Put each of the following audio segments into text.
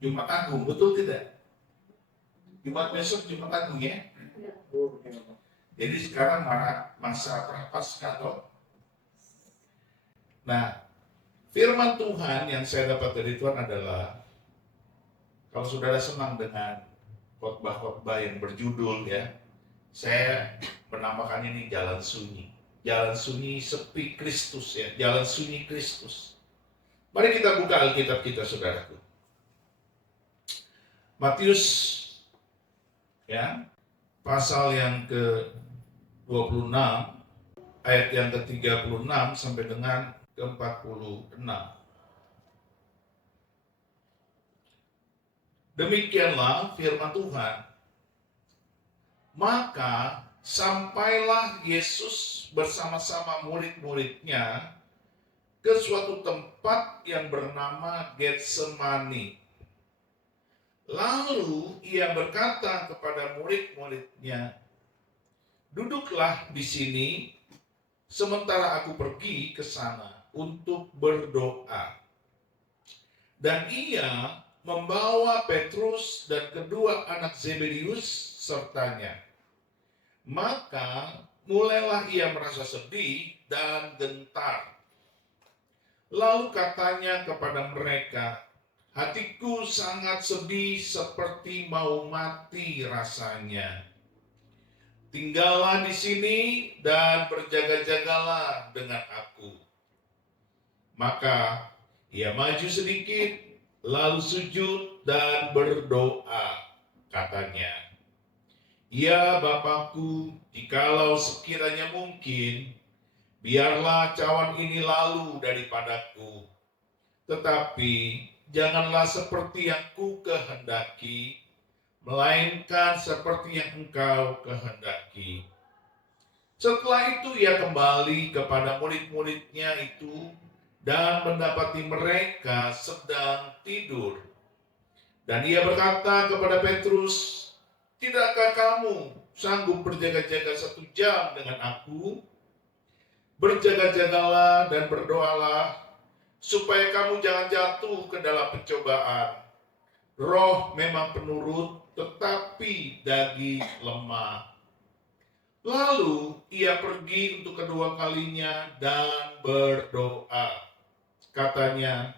Jumat Agung, betul tidak? Jumat besok Jumat Agung ya. Jadi sekarang masa prapaskah toh. Nah, firman Tuhan yang saya dapat dari Tuhan adalah, kalau saudara senang dengan khotbah-khotbah yang berjudul ya, saya menamakan ini jalan sunyi. Jalan sunyi sepi Kristus ya, jalan sunyi Kristus. Mari kita buka Alkitab kita, saudaraku. Matius ya, pasal yang ke-26, ayat yang ke-36 sampai dengan ke-46. Demikianlah firman Tuhan. Maka sampailah Yesus bersama-sama murid-muridnya ke suatu tempat yang bernama Getsemani. Lalu ia berkata kepada murid-muridnya, "Duduklah di sini sementara aku pergi ke sana untuk berdoa." Dan ia membawa Petrus dan kedua anak Zebedius sertanya. Maka mulailah ia merasa sedih dan gentar. Lalu katanya kepada mereka, "Hatiku sangat sedih seperti mau mati rasanya. Tinggallah di sini dan berjaga-jagalah dengan aku." Maka ia maju sedikit, lalu sujud dan berdoa. Katanya, "Ya Bapakku, jikalau sekiranya mungkin, biarlah cawan ini lalu daripadaku. Tetapi janganlah seperti yang ku kehendaki, melainkan seperti yang Engkau kehendaki." Setelah itu ia kembali kepada murid-muridnya itu dan mendapati mereka sedang tidur. Dan ia berkata kepada Petrus, "Tidakkah kamu sanggup berjaga-jaga 1 jam dengan aku? Berjaga-jagalah dan berdoalah, supaya kamu jangan jatuh ke dalam pencobaan. Roh memang penurut, tetapi daging lemah." Lalu ia pergi untuk kedua kalinya dan berdoa. Katanya,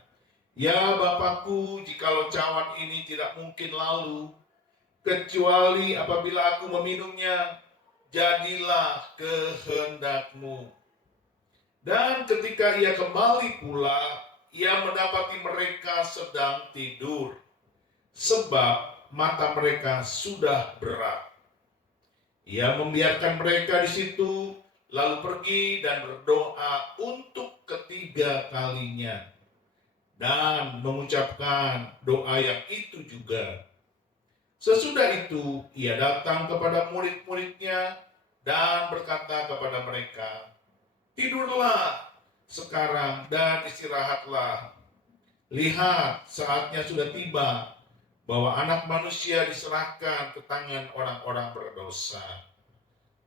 "Ya Bapakku, jikalau cawan ini tidak mungkin lalu, kecuali apabila aku meminumnya, jadilah kehendak-Mu." Dan ketika ia kembali pula, ia mendapati mereka sedang tidur, sebab mata mereka sudah berat. Ia membiarkan mereka di situ, lalu pergi dan berdoa untuk ketiga kalinya, dan mengucapkan doa yang itu juga. Sesudah itu, ia datang kepada murid-muridnya dan berkata kepada mereka, "Tidurlah sekarang dan istirahatlah. Lihat, saatnya sudah tiba bahwa Anak Manusia diserahkan ke tangan orang-orang berdosa.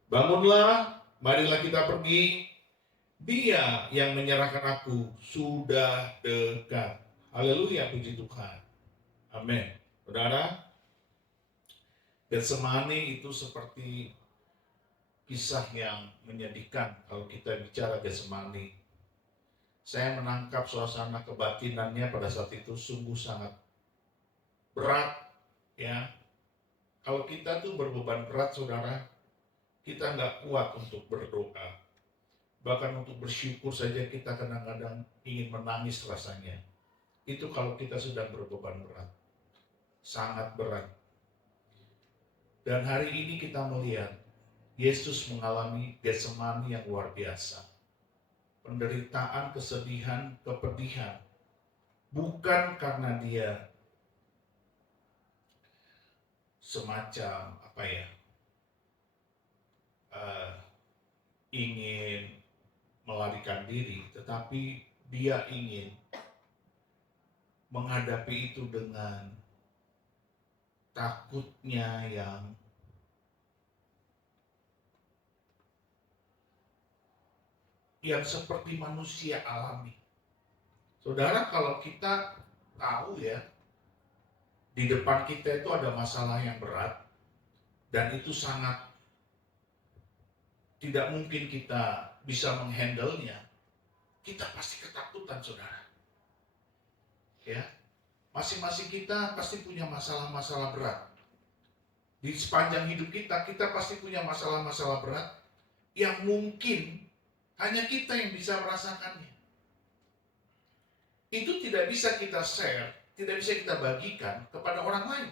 Bangunlah, marilah kita pergi. Dia yang menyerahkan aku sudah dekat." Haleluya, puji Tuhan. Amin. Saudara, Getsemani itu seperti kisah yang menyedihkan kalau kita bicara Getsemani. Saya menangkap suasana kebatinannya pada saat itu sungguh sangat berat ya. Kalau kita tuh berbeban berat, saudara, kita nggak kuat untuk berdoa. Bahkan untuk bersyukur saja kita kadang-kadang ingin menangis rasanya. Itu kalau kita sedang berbeban berat. Sangat berat. Dan hari ini kita melihat Yesus mengalami Getsemani yang luar biasa. Penderitaan, kesedihan, kepedihan. Bukan karena dia semacam ingin melarikan diri, tetapi dia ingin menghadapi itu dengan takutnya yang seperti manusia alami. Saudara, kalau kita tahu ya, di depan kita itu ada masalah yang berat, dan itu sangat tidak mungkin kita bisa menghandle-nya, kita pasti ketakutan, saudara. Ya, masing-masing kita pasti punya masalah-masalah berat. Di sepanjang hidup kita, kita pasti punya masalah-masalah berat yang mungkin hanya kita yang bisa merasakannya. Itu tidak bisa kita share, tidak bisa kita bagikan kepada orang lain.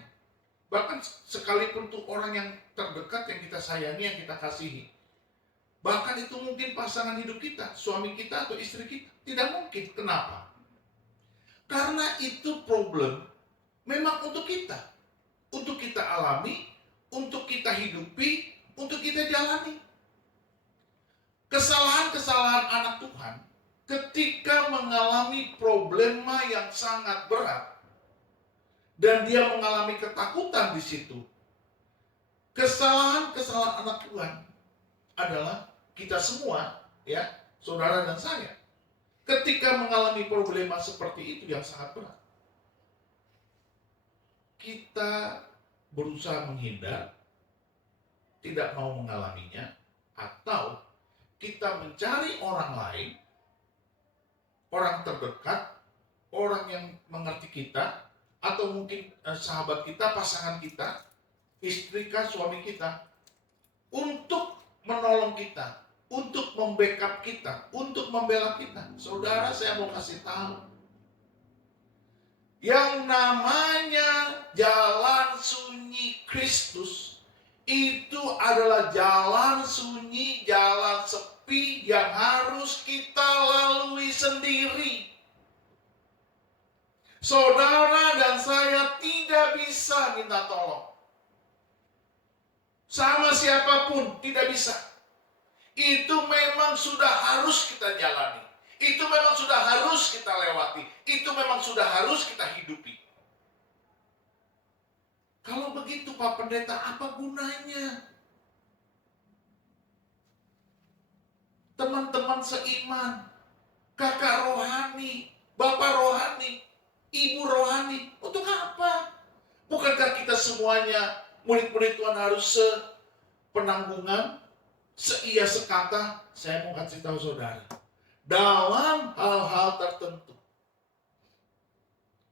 Bahkan sekalipun tuh orang yang terdekat, yang kita sayangi, yang kita kasihi. Bahkan itu mungkin pasangan hidup kita, suami kita atau istri kita. Tidak mungkin. Kenapa? Karena itu problem memang untuk kita. Untuk kita alami, untuk kita hidupi, untuk kita jalani. Kesalahan-kesalahan anak Tuhan ketika mengalami problema yang sangat berat dan dia mengalami ketakutan di situ. Kesalahan-kesalahan anak Tuhan adalah kita semua, ya, saudara dan saya, ketika mengalami problema seperti itu yang sangat berat, kita berusaha menghindar, tidak mau mengalaminya, atau kita mencari orang lain, orang terdekat, orang yang mengerti kita, atau mungkin sahabat kita, pasangan kita, istri kita, suami kita, untuk menolong kita, untuk membackup kita, untuk membela kita. Saudara, saya mau kasih tahu, yang namanya jalan sunyi Kristus itu adalah jalan sunyi, jalan sepi yang harus kita lalui sendiri. Saudara dan saya tidak bisa minta tolong sama siapapun, tidak bisa. Itu memang sudah harus kita jalani. Itu memang sudah harus kita lewati. Itu memang sudah harus kita hidupi. Kalau begitu Pak Pendeta, apa gunanya? Teman-teman seiman, kakak rohani, bapak rohani, ibu rohani, untuk apa? Bukankah kita semuanya murid-murid Tuhan harus sepenanggungan, seia sekata? Saya mau kasih tahu saudara, dalam hal-hal tertentu,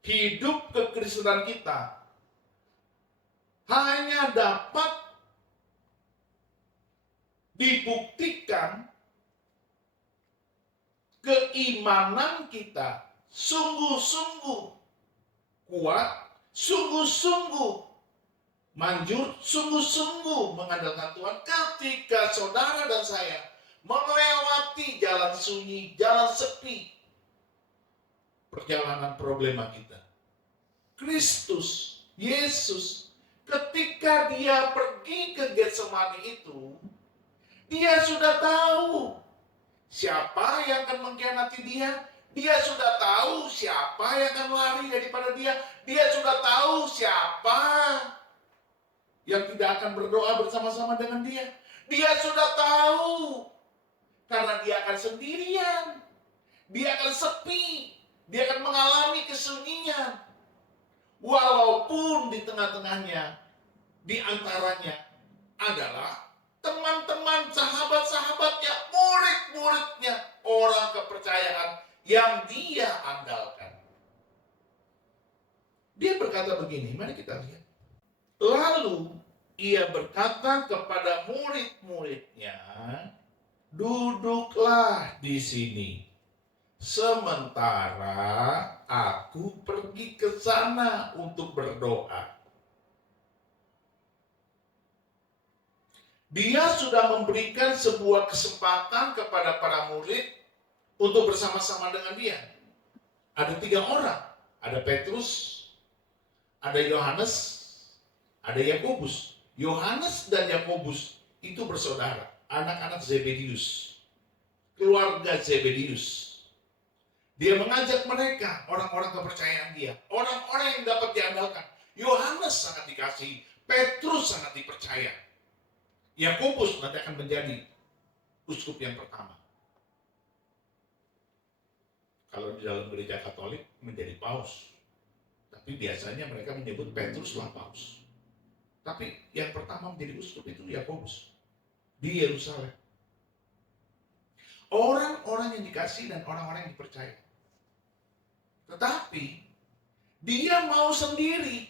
hidup kekristenan kita hanya dapat dibuktikan keimanan kita sungguh-sungguh kuat, sungguh-sungguh manjur, sungguh-sungguh mengandalkan Tuhan ketika saudara dan saya melewati jalan sunyi, jalan sepi, perjalanan problema kita. Kristus, Yesus, ketika dia pergi ke Getsemani itu, dia sudah tahu siapa yang akan mengkhianati dia. Dia sudah tahu siapa yang akan lari daripada dia. Dia sudah tahu siapa yang tidak akan berdoa bersama-sama dengan dia. Dia sudah tahu, karena dia akan sendirian. Dia akan sepi. Dia akan mengalami kesunyian. Walaupun di tengah-tengahnya, di antaranya adalah teman-teman, sahabat-sahabatnya, murid-muridnya, orang kepercayaan yang dia andalkan. Dia berkata begini, mari kita lihat. Lalu ia berkata kepada murid-muridnya, duduklah di sini, sementara aku pergi ke sana untuk berdoa. Dia sudah memberikan sebuah kesempatan kepada para murid untuk bersama-sama dengan dia. Ada 3 orang. Ada Petrus, ada Yohanes, ada Yakobus. Yohanes dan Yakobus itu bersaudara, anak-anak Zebedius, keluarga Zebedius. Dia mengajak mereka, orang-orang kepercayaan dia, orang-orang yang dapat diandalkan. Yohanes sangat dikasihi, Petrus sangat dipercaya. Yakobus nanti akan menjadi uskup yang pertama. Kalau di dalam gereja Katolik menjadi paus. Tapi biasanya mereka menyebut Petruslah paus. Tapi yang pertama menjadi uskup itu Yakobus di Yerusalem. Orang-orang yang dikasih dan orang-orang yang dipercaya. Tetapi dia mau sendiri.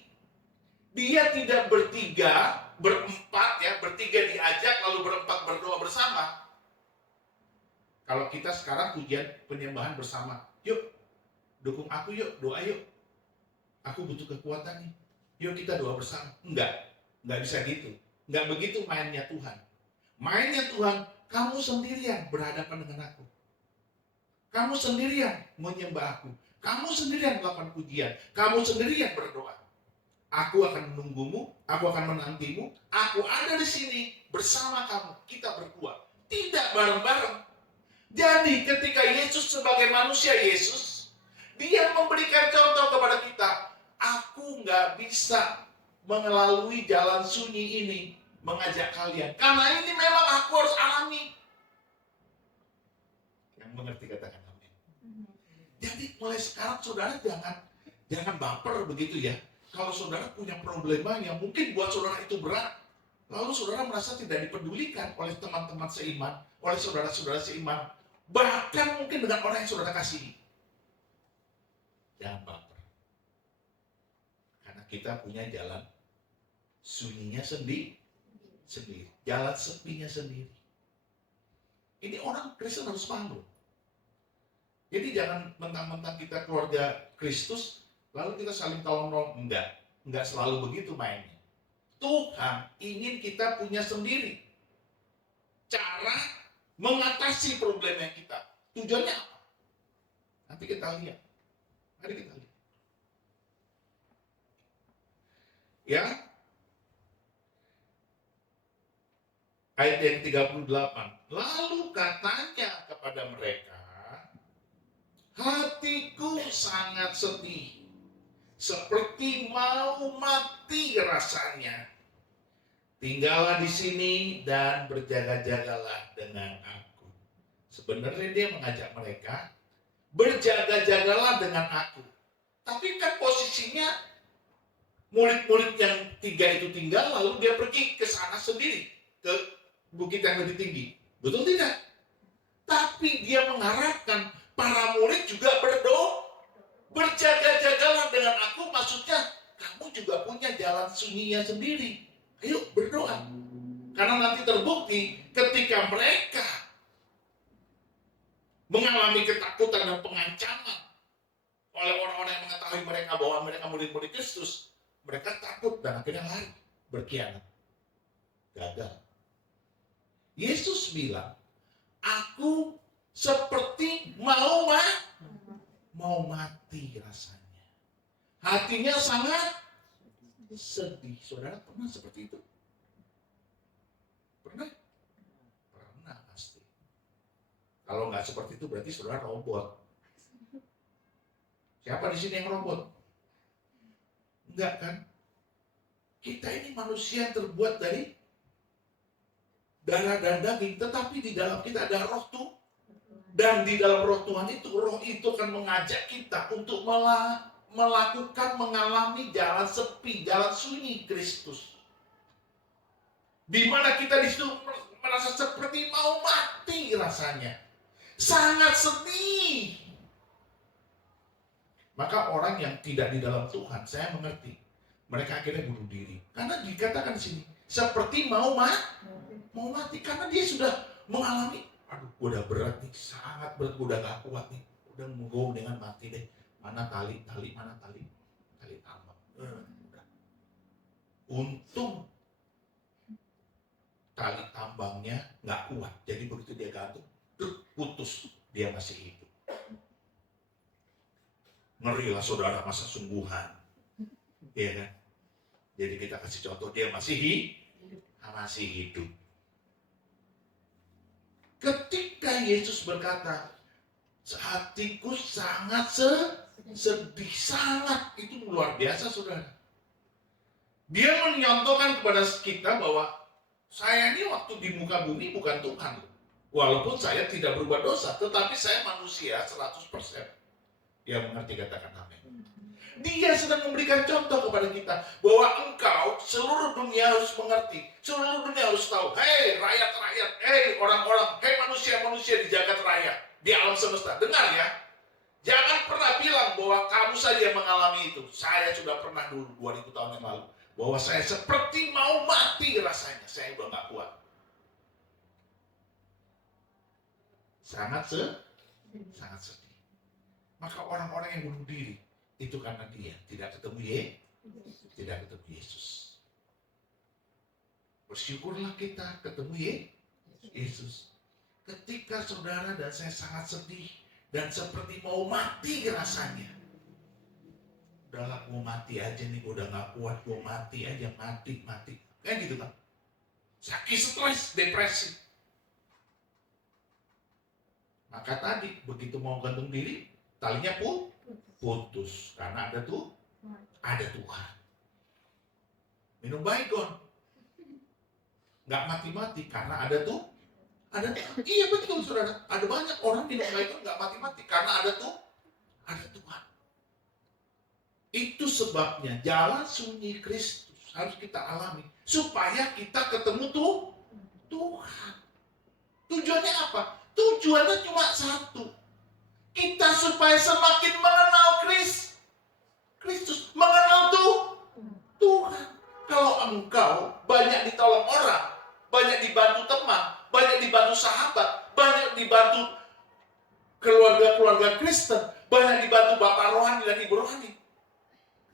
Dia tidak bertiga, berempat ya, bertiga diajak lalu berempat berdoa bersama. Kalau kita sekarang pujian penyembahan bersama, yuk dukung aku yuk, doa yuk. Aku butuh kekuatan nih. Yuk kita doa bersama. Enggak bisa gitu. Enggak begitu mainnya Tuhan. Mainnya Tuhan, kamu sendirian berhadapan dengan aku. Kamu sendirian menyembah aku. Kamu sendirian melakukan pujian. Kamu sendirian berdoa. Aku akan menunggumu, aku akan menantimu. Aku ada di sini bersama kamu. Kita berdua. Tidak bareng-bareng. Jadi ketika Yesus sebagai manusia Yesus, dia memberikan contoh kepada kita. Aku nggak bisa melalui jalan sunyi ini mengajak kalian. Karena ini memang aku harus alami. Yang mengerti katakan amin. Jadi mulai sekarang saudara jangan baper begitu ya. Kalau saudara punya problema yang mungkin buat saudara itu berat, lalu saudara merasa tidak dipedulikan oleh teman-teman seiman, oleh saudara-saudara seiman, bahkan mungkin dengan orang yang saudara kasihi. Jangan baper. Karena kita punya jalan sunyinya sendiri. Jalan sepinya sendiri. Ini orang Kristen harus paham loh. Jadi jangan mentang-mentang kita keluarga Kristus, lalu kita saling tolong-tolong. Enggak selalu begitu mainnya. Tuhan ingin kita punya sendiri cara mengatasi problemnya kita. Tujuannya apa? Nanti kita lihat. Mari kita lihat. Ya. Ayat yang 38. Lalu katanya kepada mereka, hatiku sangat sedih, seperti mau mati rasanya. Tinggallah di sini dan berjaga-jagalah dengan aku. Sebenarnya dia mengajak mereka, berjaga-jagalah dengan aku. Tapi kan posisinya murid-murid yang 3 itu tinggal, lalu dia pergi ke sana sendiri, ke bukit yang lebih tinggi. Betul tidak? Tapi dia mengharapkan para murid juga berdoa. Berjaga-jagalah dengan aku, maksudnya kamu juga punya jalan sunyinya sendiri. Ayo berdoa. Karena nanti terbukti ketika mereka mengalami ketakutan dan pengancaman oleh orang-orang yang mengetahui mereka bahwa mereka murid-murid Kristus, mereka takut dan akhirnya lari, berkhianat, gagal. Yesus bilang, aku seperti mau mati rasanya. Hatinya sangat sedih. Saudara pernah seperti itu? Pernah? Pernah pasti. Kalau nggak seperti itu berarti saudara robot. Siapa di sini yang robot? Enggak kan? Kita ini manusia yang terbuat dari darah dan daging, tetapi di dalam kita ada roh Tuhan. Dan di dalam roh Tuhan itu, roh itu akan mengajak kita untuk melakukan, mengalami jalan sepi, jalan sunyi Kristus. Di mana kita di situ merasa seperti mau mati rasanya. Sangat sedih. Maka orang yang tidak di dalam Tuhan, saya mengerti, mereka akhirnya bunuh diri. Karena dikatakan di sini, seperti mau mati. Karena dia sudah mengalami, aduh udah berat nih, sangat berat, udah gak kuat nih. Udah menggoyang dengan mati deh. Mana tali tambang. Untung tali tambangnya gak kuat. Jadi begitu dia gantung, putus, dia masih hidup. Ngeri lah saudara, masa sungguhan. Iya kan? Jadi kita kasih contoh, dia masih hidup. Ketika Yesus berkata, hatiku sangat sedih, sangat, itu luar biasa saudara. Dia menyontohkan kepada kita bahwa saya ini waktu di muka bumi bukan Tuhan. Walaupun saya tidak berbuat dosa, tetapi saya manusia 100%. Yang mengerti katakan amin. Dia sedang memberikan contoh kepada kita bahwa engkau, seluruh dunia harus mengerti, seluruh dunia harus tahu. Hei rakyat-rakyat, hei orang-orang, hei manusia-manusia di jagat raya, di alam semesta, dengar ya. Jangan pernah bilang bahwa kamu saja yang mengalami itu. Saya sudah pernah dulu 2000 tahun yang lalu, bahwa saya seperti mau mati rasanya. Saya udah gak kuat. Sangat sedih. Maka orang-orang yang bunuh diri itu karena dia tidak ketemu Yesus. Bersyukurlah kita ketemu Yesus. Ketika saudara dan saya sangat sedih dan seperti mau mati rasanya. Udahlah, gue mati aja nih, gue udah gak kuat, gue mati aja, mati. Kayak gitu kan. Sakit, stres, depresi. Maka tadi begitu mau gantung diri, talinya putus karena ada Tuhan. Minum baygon, nggak mati-mati karena ada Tuhan. Iya betul saudara, ada banyak orang minum baygon nggak mati-mati karena ada Tuhan. Itu sebabnya jalan sunyi Kristus harus kita alami supaya kita ketemu Tuhan. Tujuannya apa? Tujuannya cuma satu. Kita supaya semakin mengenal Kristus, mengenal Tuhan. Kalau engkau banyak ditolong orang, banyak dibantu teman, banyak dibantu sahabat, banyak dibantu keluarga-keluarga Kristen, banyak dibantu bapak rohani dan ibu rohani,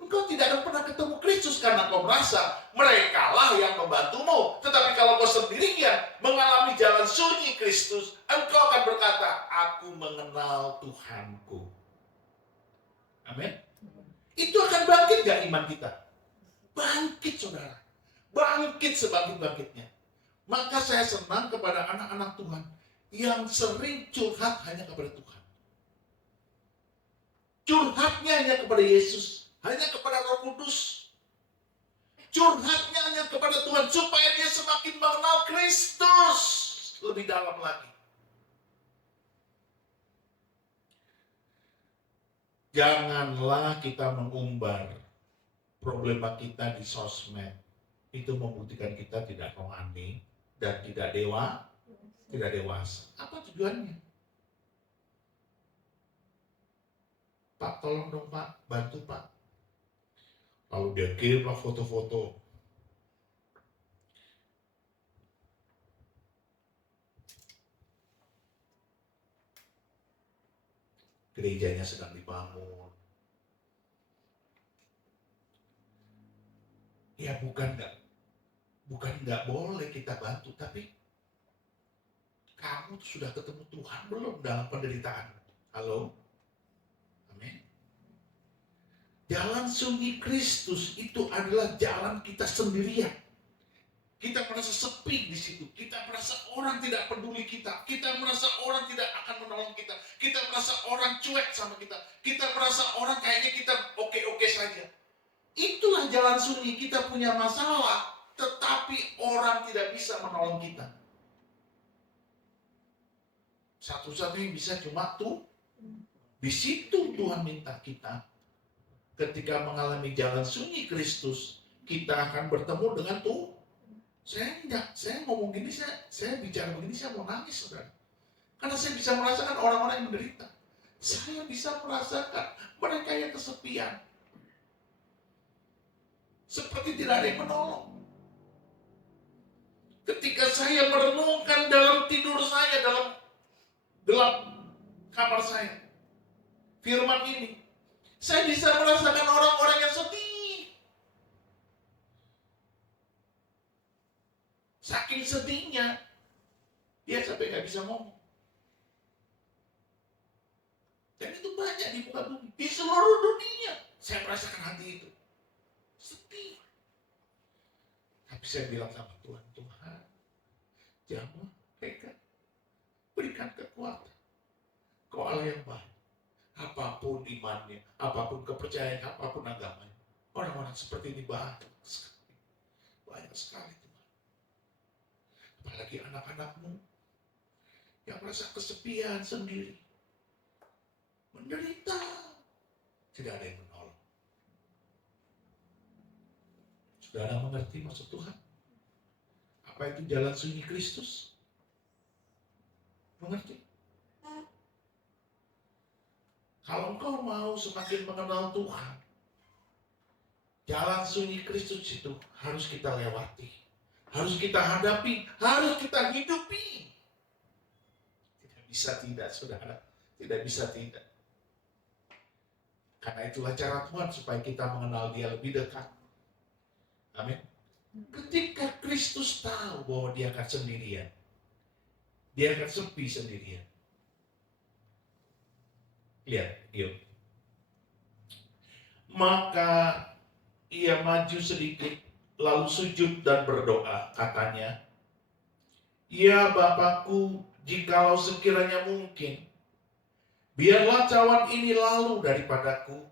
engkau tidak akan pernah ketemu Kristus karena kau merasa merekalah yang membantumu. Tetapi kalau kau sendirian mengalami jalan sunyi Kristus, engkau akan berkata, aku mengenal Tuhanku. Amin. Itu akan bangkit gak iman kita? Bangkit saudara. Bangkit sebangkit-bangkitnya. Maka saya senang kepada anak-anak Tuhan yang sering curhat hanya kepada Tuhan. Curhatnya hanya kepada Yesus, hanya kepada Roh Kudus. Curhatnya hanya kepada Tuhan supaya dia semakin mengenal Kristus lebih dalam lagi. Janganlah kita mengumbar problema kita di sosmed. Itu membuktikan kita tidak rohani dan tidak dewasa. Apa tujuannya? Pak, tolong dong Pak, bantu Pak. Lalu dia kirimlah foto-foto. Gerejanya sedang dibangun. Ya bukan nggak boleh kita bantu, tapi kamu sudah ketemu Tuhan belum dalam penderitaan? Halo? Amin. Jalan sunyi Kristus itu adalah jalan kita sendirian. Kita merasa sepi di situ. Kita merasa orang tidak peduli kita. Kita merasa orang tidak akan menolong kita. Kita merasa orang cuek sama kita. Kita merasa orang kayaknya kita oke-oke saja. Itulah jalan sunyi. Kita punya masalah, tetapi orang tidak bisa menolong kita. Satu-satunya bisa cuma di situ Tuhan minta kita. Ketika mengalami jalan sunyi Kristus, kita akan bertemu dengan Tuhan. Saya ngomong gini, saya bicara begini, saya mau nangis saudara. Karena saya bisa merasakan orang-orang yang menderita. Saya bisa merasakan mereka yang kesepian. Seperti tidak ada yang menolong. Ketika saya merenungkan dalam tidur saya, dalam gelap kamar saya, firman ini, saya bisa merasakan orang-orang yang sedih. Saking sedihnya, dia sampai gak bisa ngomong. Dan itu banyak di muka bumi, di seluruh dunia. Saya merasakan hati itu. Sedih. Tapi saya bilang sama Tuhan, Tuhan, jamah mereka, berikan kekuatan. Kau Allah yang baik. Apapun imannya, apapun kepercayaan, apapun agamanya, orang-orang seperti ini banyak sekali Tuhan. Apalagi anak-anakmu yang merasa kesepian sendiri, menderita Tidak ada yang menolong. Saudara mengerti maksud Tuhan? Apa itu jalan sunyi Kristus? Mengerti? Kalau engkau mau semakin mengenal Tuhan, jalan sunyi Kristus itu harus kita lewati, harus kita hadapi, harus kita hidupi. Tidak bisa tidak, saudara. Tidak bisa tidak. Karena itulah cara Tuhan supaya kita mengenal Dia lebih dekat. Amin. Ketika Kristus tahu bahwa Dia akan sendirian, Dia akan sepi sendirian. Lihat, yuk. Maka ia maju sedikit, lalu sujud dan berdoa, katanya, "Ya Bapakku, jikalau sekiranya mungkin, biarlah cawan ini lalu daripadaku,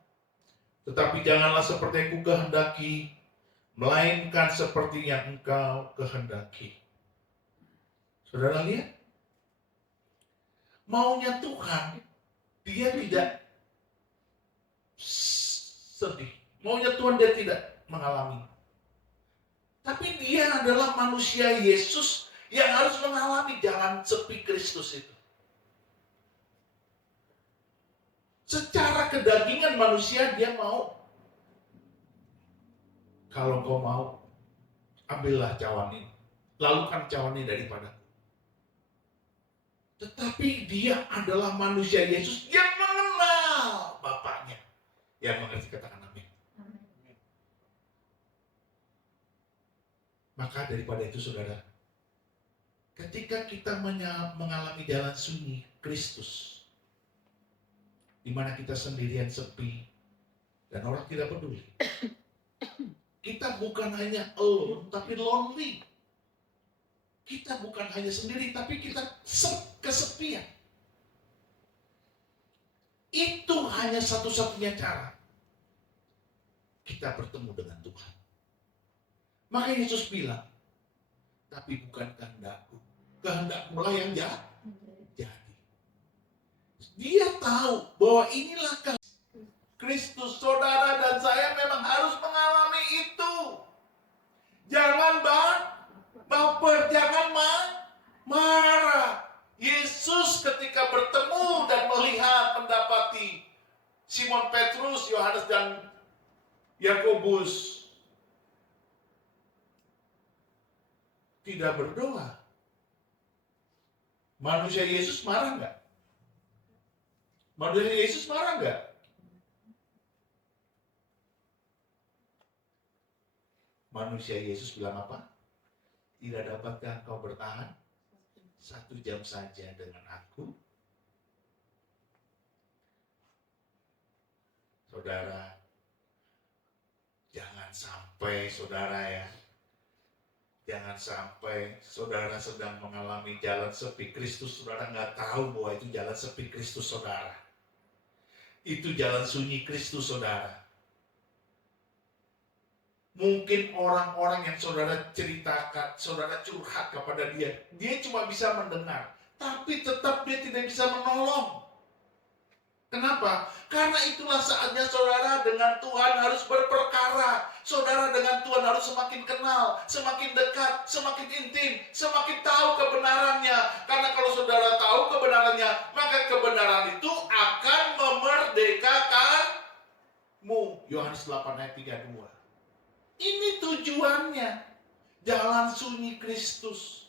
tetapi janganlah seperti yang kukehendaki, melainkan seperti yang Engkau kehendaki." Saudara lihat, maunya Tuhan, Dia tidak sedih. Maunya Tuhan, Dia tidak mengalami. Tapi Dia adalah manusia Yesus yang harus mengalami jalan sepi Kristus itu. Secara kedagingan manusia Dia mau. Kalau kau mau, ambillah cawan ini. Lalukan cawan ini daripadaku. Tetapi Dia adalah manusia Yesus yang mengenal Bapaknya. Yang mengerti, katakan amin. Maka daripada itu, saudara, ketika kita mengalami jalan sunyi Kristus, di mana kita sendirian sepi dan orang tidak peduli, kita bukan hanya alone, tapi lonely. Kita bukan hanya sendiri, tapi kita kesepian. Itu hanya satu-satunya cara kita bertemu dengan Tuhan. Maka Yesus bilang, "Tapi bukan kehendakku, kehendakmu lah yang jadi." Dia tahu bahwa inilah Kristus. Saudara dan saya memang harus mengalami itu. Jangan baper, jangan marah. Yesus ketika bertemu dan melihat, mendapati Simon Petrus, Yohanes dan Yakobus tidak berdoa, manusia Yesus marah nggak? Manusia Yesus marah nggak? Manusia Yesus bilang apa? "Tidak dapatkah kau bertahan 1 jam saja dengan aku?" Saudara, jangan sampai jangan sampai saudara sedang mengalami jalan sepi Kristus, saudara nggak tahu bahwa itu jalan sepi Kristus, saudara. Itu jalan sunyi Kristus, saudara. Mungkin orang-orang yang saudara ceritakan, saudara curhat kepada dia cuma bisa mendengar, tapi tetap dia tidak bisa menolong. Kenapa? Karena itulah saatnya saudara dengan Tuhan harus berperkara. Saudara dengan Tuhan harus semakin kenal, semakin dekat, semakin intim, semakin tahu kebenarannya. Karena kalau saudara tahu kebenarannya, maka kebenaran itu akan memerdekakanmu. Yohanes 8 ayat 32. Ini tujuannya, jalan sunyi Kristus.